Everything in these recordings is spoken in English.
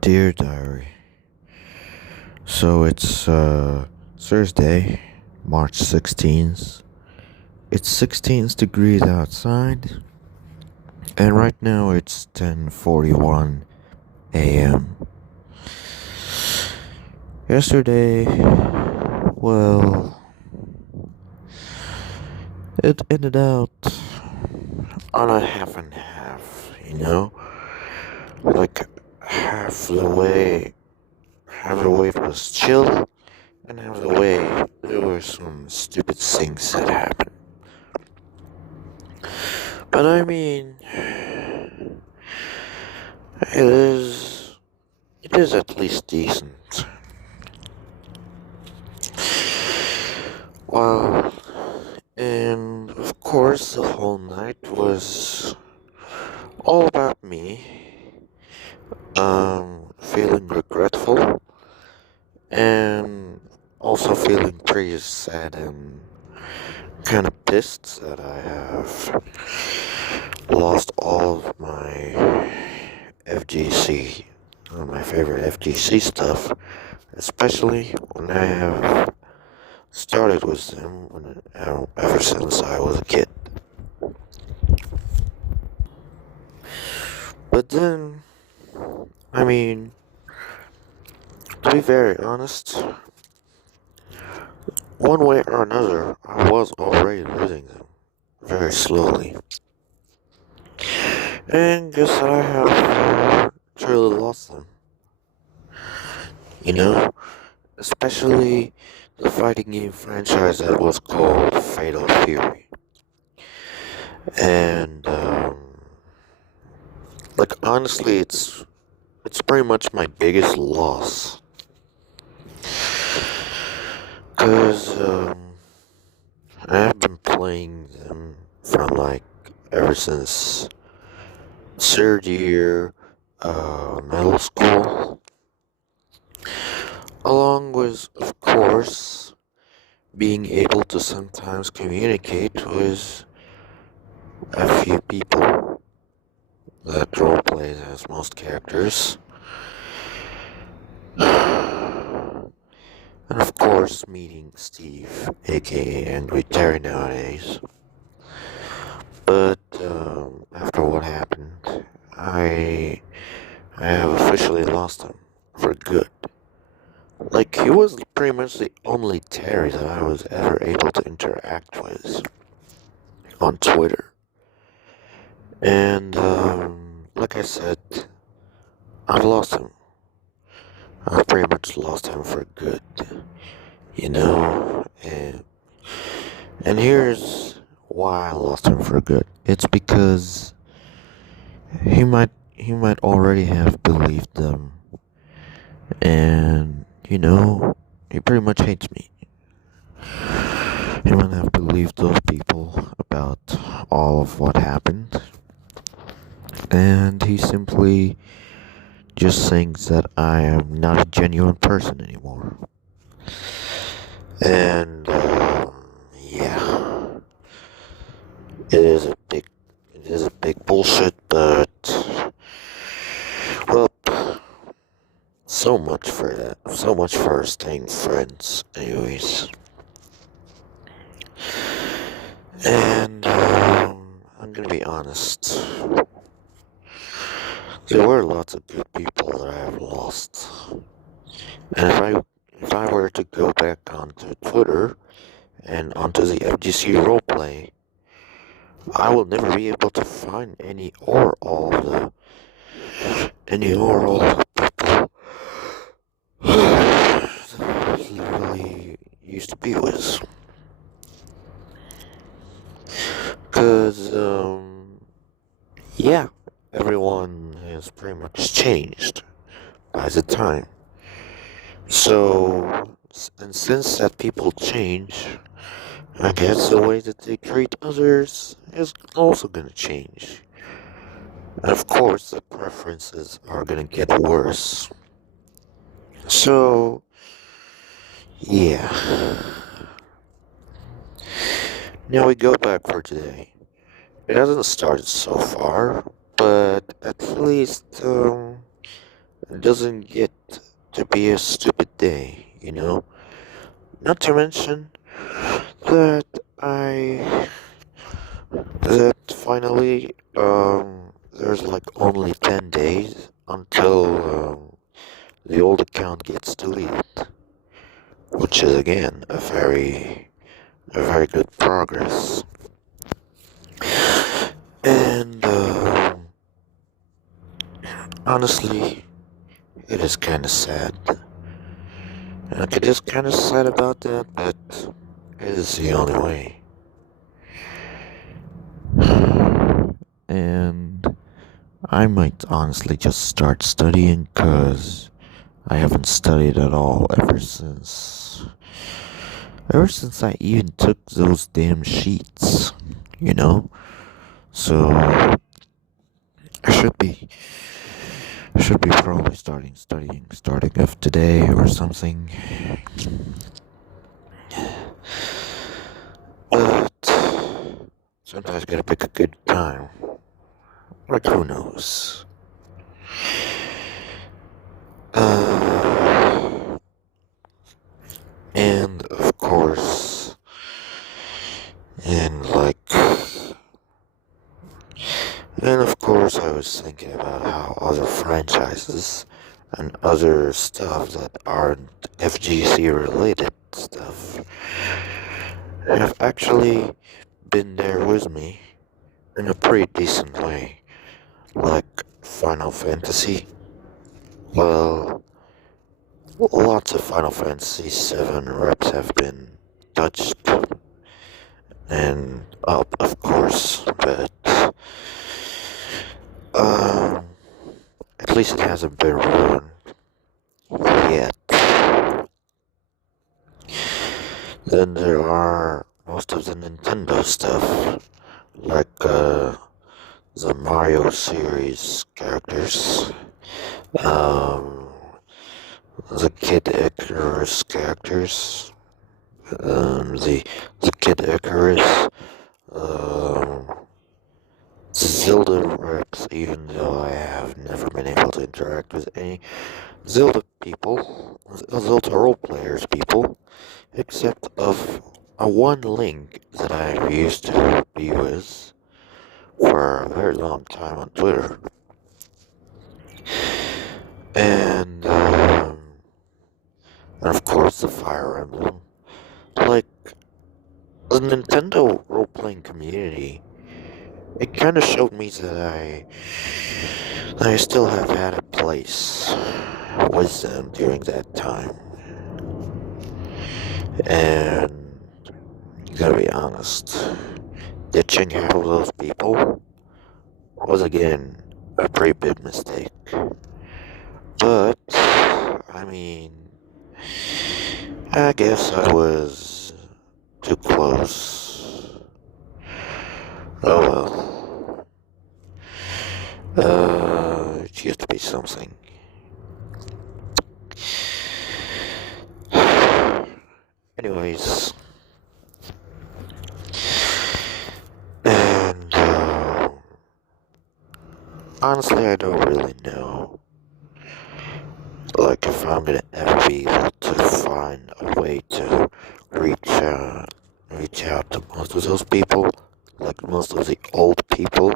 Dear Diary. So it's Thursday, March 16th. It's 16 degrees outside, and right now it's 10:41 a.m. Yesterday, well, it ended out on a half and half, Like half the way, half the way it was chill, and half the way there were some stupid things that happened. But I mean, it is at least decent. Well, and of course the whole night was all about me, feeling regretful and also feeling pretty sad and kind of pissed that I have lost all of my FGC, my favorite FGC stuff, especially when I have started with them ever since I was a kid. But then, I mean, to be very honest, one way or another, I was already losing them very slowly. And guess I have truly lost them. You know, especially the fighting game franchise that was called Fatal Fury. And like honestly, it's pretty much my biggest loss. Cause I have been playing them from like ever since third year middle school, along with of course being able to sometimes communicate with a few people that roleplays as most characters. And of course, meeting Steve, aka Angry Terry nowadays. But after what happened, I have officially lost him for good. Like he was pretty much the only Terry that I was ever able to interact with on Twitter. And like I said, I've lost him. I've pretty much lost him for good. You know, and here's why I lost him for good. It's because he might already have believed them, and he pretty much hates me. He might have believed those people about all of what happened, and he simply just thinks that I am not a genuine person anymore. And yeah, it is a big bullshit, but well, so much for that. So much for staying friends, anyways. And I'm gonna be honest. There were lots of good people that I have lost, and if I were to go back onto Twitter and onto the FGC roleplay, I will never be able to find any or all the people that he really used to be with. Cause yeah, everyone has pretty much changed by the time. So, and since that people change, I guess the way that they treat others is also gonna change. And of course, the preferences are gonna get worse. So, yeah. Now we go back for today. It hasn't started so far, but at least It doesn't get to be a stupid day, you know? Not to mention that I that finally there's like only 10 days until the old account gets deleted, which is again a very good progress. And honestly, it is kind of sad. Like, it is kind of sad about that, but it is the only way. And I might honestly just start studying, cause I haven't studied at all ever since I even took those damn sheets, you know? So I should be probably starting of today or something. But sometimes gotta pick a good time. Like, who knows? Uh, and of course, and like, and of course, I was thinking about how other franchises and other stuff that aren't FGC related stuff have actually been there with me in a pretty decent way. Like Final Fantasy. Well, lots of Final Fantasy 7 reps have been touched and up, of course, but um, at least it hasn't been ruined yet. Then there are most of the Nintendo stuff, like the Mario series characters, um, the Kid Icarus characters, the Kid Icarus, um, Zelda reps, even though I have never been able to interact with any Zelda people, Zelda role players people, except of a one Link that I used to be with for a very long time on Twitter. And of course the Fire Emblem. Like, the Nintendo role-playing community, it kind of showed me that I still have had a place with them during that time. And you gotta be honest, ditching half of those people was again a pretty big mistake. But, I mean, I guess I was too close. Oh well. It used to be something. Anyways, and honestly, I don't really know, like, if I'm gonna ever be able to find a way to reach out to most of those people, like most of the old people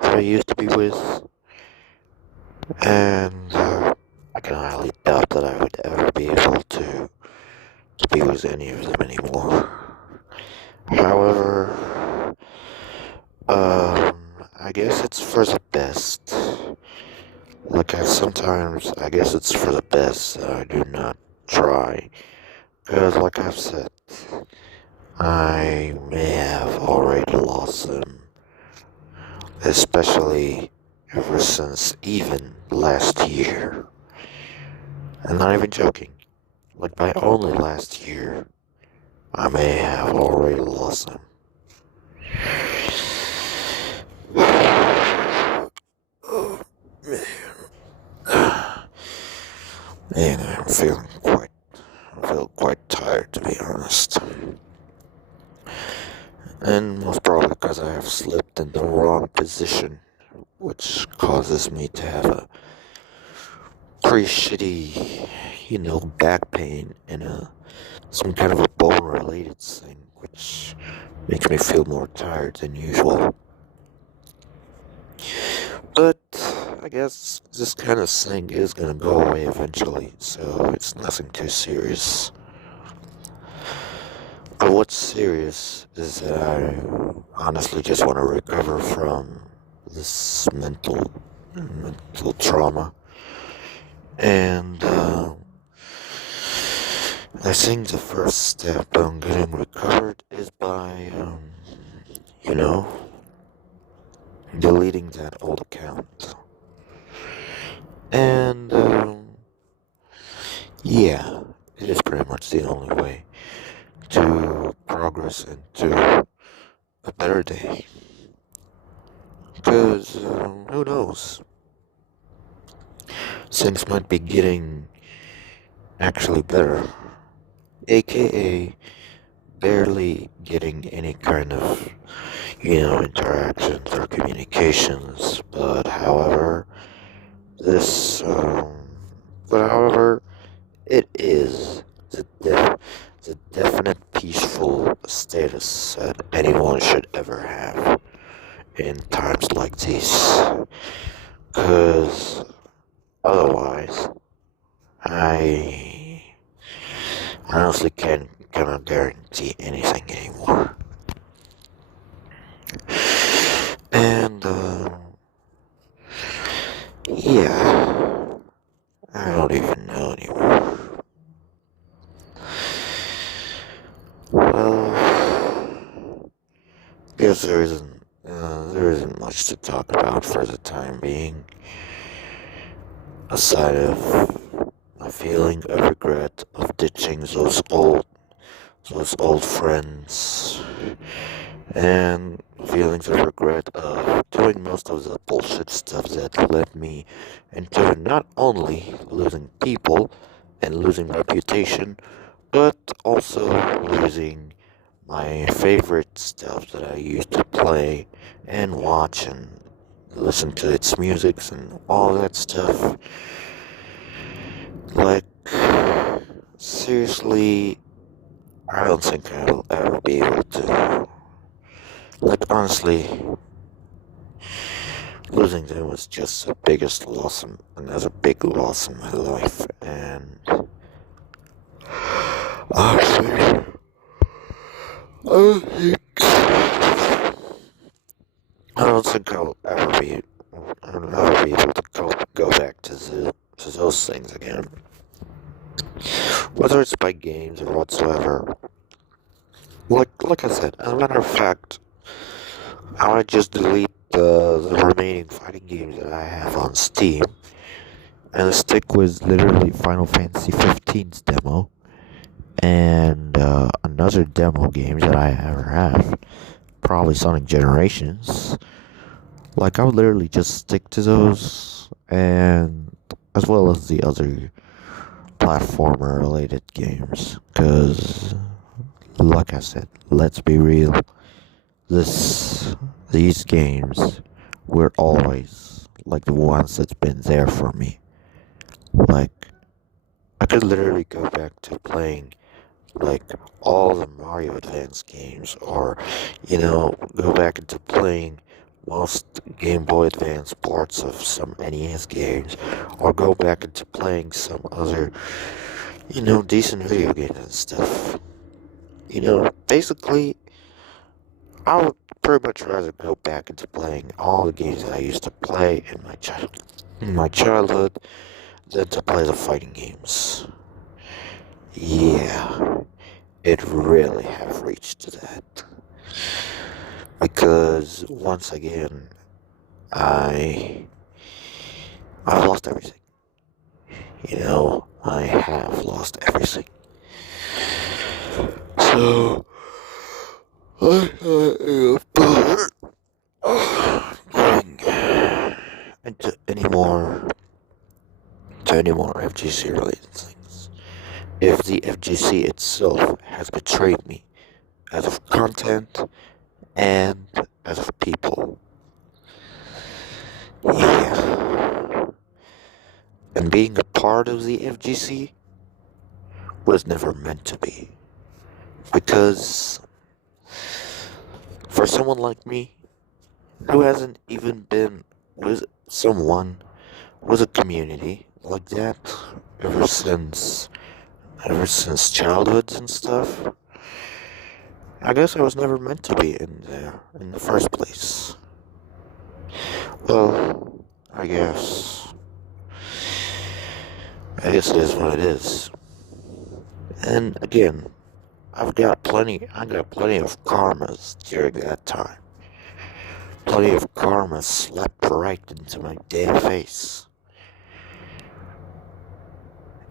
that I used to be with, and I can highly doubt that I would ever be able to be with any of them anymore. However, I guess it's for the best. Like, I guess it's for the best that I do not try. Because, like I've said, I may have already lost them. Especially ever since even last year. I'm not even joking. Like, by only last year, I may have already lost them. Oh, man. Man, I'm feeling quite tired, to be honest. And most probably because I have slipped in the wrong position, which causes me to have a pretty shitty, back pain and some kind of a bone related thing, which makes me feel more tired than usual. But I guess this kind of thing is gonna go away eventually, so it's nothing too serious. But what's serious is that I honestly just want to recover from this mental trauma. And I think the first step on getting recovered is by, you know, deleting that old account. And, yeah, it is pretty much the only way to progress into a better day. Because, who knows? Things might be getting actually better. AKA, barely getting any kind of, interactions or communications. However, it is the definite peaceful status that anyone should ever have in times like these. Because otherwise, I honestly cannot guarantee anything anymore. And, yeah, I don't even know anymore. Well, guess there isn't much to talk about for the time being, aside of my feeling of regret of ditching those old friends, and feelings of regret of doing most of the bullshit stuff that led me into not only losing people and losing reputation, but also losing my favorite stuff that I used to play and watch and listen to its musics and all that stuff. Like, seriously, I don't think I will ever be able to. Like, honestly, losing them was just the biggest loss, another big loss in my life, and honestly, I don't think I'll never be able to go back to those things again. Whether it's by games or whatsoever. Like I said, as a matter of fact, I might just delete the remaining fighting games that I have on Steam and stick with literally Final Fantasy 15's demo and another demo game that I ever have, probably Sonic Generations. Like, I would literally just stick to those, and as well as the other platformer related games, because like I said, let's be real, these games were always like the ones that's been there for me. Like, I could literally go back to playing like all the Mario Advance games, or go back into playing most Game Boy Advance ports of some NES games, or go back into playing some other decent video games and stuff. Basically, I would pretty much rather go back into playing all the games that I used to play in my childhood than to play the fighting games. Yeah, it really have reached to that. Because once again, I I've lost everything. I have lost everything. So I getting into any more FGC related things. If the FGC itself has betrayed me as of content and as of people. Yeah. And being a part of the FGC was never meant to be. Because for someone like me, who hasn't even been with someone with a community like that ever since childhoods and stuff, I guess I was never meant to be in there in the first place. Well, I guess it is what it is. And again, I got plenty of karmas during that time. Plenty of karma slapped right into my damn face.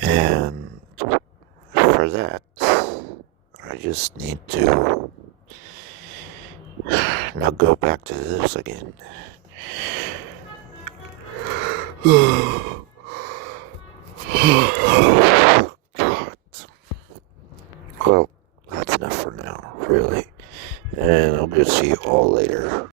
And for that, I just need to now go back to this again. God. Well, that's enough for now, really. And I'll just see you all later.